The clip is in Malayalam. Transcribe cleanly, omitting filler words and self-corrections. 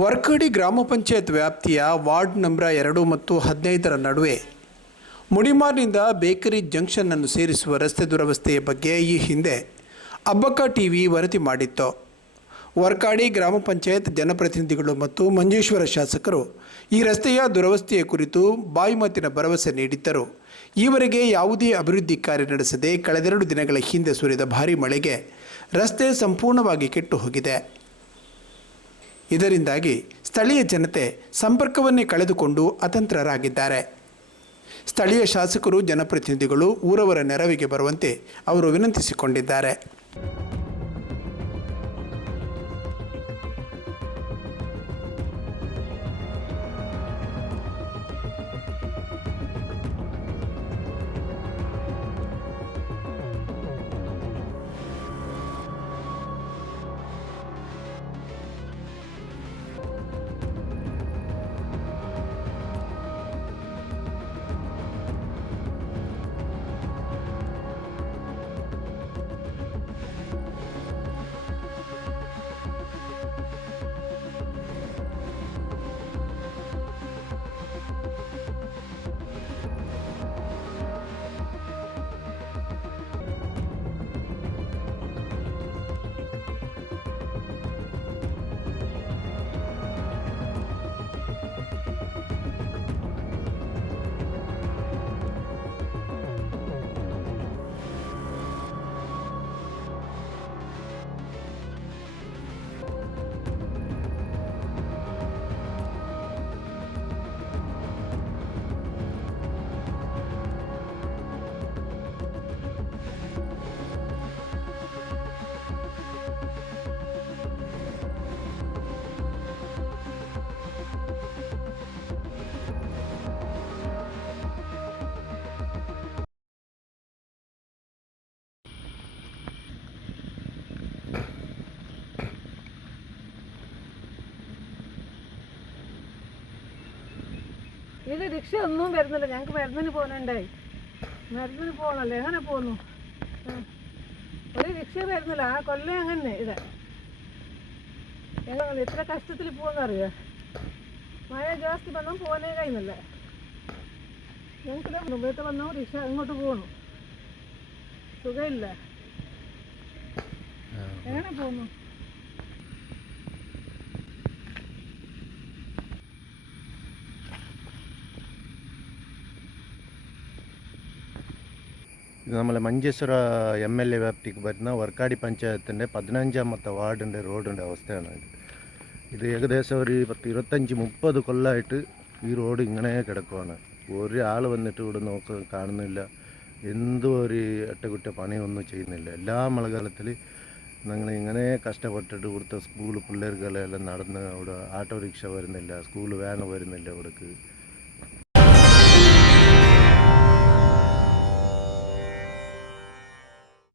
ವರ್ಕಡಿ ಗ್ರಾಮ ಪಂಚಾಯತ್ ವ್ಯಾಪ್ತಿಯ ವಾರ್ಡ್ ನಂಬರ್ 2 ಮತ್ತು 15ರ ನಡುವೆ ಮುಡಿಮಾರ್ನಿಂದ ಬೇಕರಿ ಜಂಕ್ಷನ್ ಅನ್ನು ಸೇರಿಸುವ ರಸ್ತೆ ದುರವಸ್ಥೆಯ ಬಗ್ಗೆ ಈ ಹಿಂದೆ ಅಬ್ಬಕ್ಕ ಟಿವಿ ವರದಿ ಮಾಡಿತ್ತು. ವರ್ಕಾಡಿ ಗ್ರಾಮ ಪಂಚಾಯತ್ ಜನಪ್ರತಿನಿಧಿಗಳು ಮತ್ತು ಮಂಜೇಶ್ವರ ಶಾಸಕರು ಈ ರಸ್ತೆಯ ದುರವಸ್ಥೆಯ ಕುರಿತು ಬಾಯಿಮಾತಿನ ಭರವಸೆ ನೀಡಿದ್ದರು. ಈವರೆಗೆ ಯಾವುದೇ ಅಭಿವೃದ್ಧಿ ಕಾರ್ಯ ನಡೆಸದೆ ಕಳೆದೆರಡು ದಿನಗಳ ಹಿಂದೆ ಸುರಿದ ಭಾರೀ ಮಳೆಗೆ ರಸ್ತೆ ಸಂಪೂರ್ಣವಾಗಿ ಕೆಟ್ಟು ಹೋಗಿದೆ. ಇದರಿಂದಾಗಿ ಸ್ಥಳೀಯ ಜನತೆ ಸಂಪರ್ಕವನ್ನೇ ಕಳೆದುಕೊಂಡು ಅತಂತ್ರರಾಗಿದ್ದಾರೆ. ಸ್ಥಳೀಯ ಶಾಸಕರು ಜನಪ್ರತಿನಿಧಿಗಳು ಊರವರ ನೆರವಿಗೆ ಬರುವಂತೆ ಅವರು ವಿನಂತಿಸಿಕೊಂಡಿದ್ದಾರೆ. ഇത് റിക്ഷ ഒന്നും വരുന്നില്ല. ഞങ്ങൾക്ക് മരുന്നിന് പോകുന്നുണ്ടായി. മരുന്നിന് പോകണല്ലോ, എങ്ങനെ പോന്നു? ഒരു റിക്ഷ വരുന്നില്ല. ആ കൊല്ലം അങ്ങനെ ഇവിടെ ഞങ്ങൾ എത്ര കഷ്ടത്തിൽ പോകുന്നറിയോ? മഴ ജാസ്തി വന്നാൽ പോകാനേ കഴിയുന്നില്ല. ഞങ്ങൾക്ക് വീട്ടിൽ വന്നോ റിക്ഷ അങ്ങോട്ട് പോകണം, സുഖമില്ല. എങ്ങനെ പോന്നു? ഇത് നമ്മളെ മഞ്ചേശ്വര MLA വ്യാപ്തിക്ക് വരുന്ന വർക്കാടി പഞ്ചായത്തിൻ്റെ 15ാമത്തെ വാർഡിൻ്റെ റോഡിൻ്റെ അവസ്ഥയാണ് ഇത്. ഏകദേശം ഒരു 25-30 കൊല്ലമായിട്ട് ഈ റോഡ് ഇങ്ങനെ കിടക്കുവാണ്. ഒരാൾ വന്നിട്ട് ഇവിടെ കാണുന്നില്ല. എന്തോ ഒരു അറ്റകുറ്റ പണിയൊന്നും ചെയ്യുന്നില്ല. എല്ലാ മഴക്കാലത്തിൽ ഞങ്ങൾ ഇങ്ങനെ കഷ്ടപ്പെട്ടിട്ട് ഇവിടുത്തെ സ്കൂൾ പിള്ളേർക്കെല്ലാം നടന്ന് അവിടെ ഓട്ടോറിക്ഷ വരുന്നില്ല, സ്കൂൾ വാൻ വരുന്നില്ല ഇവിടേക്ക്.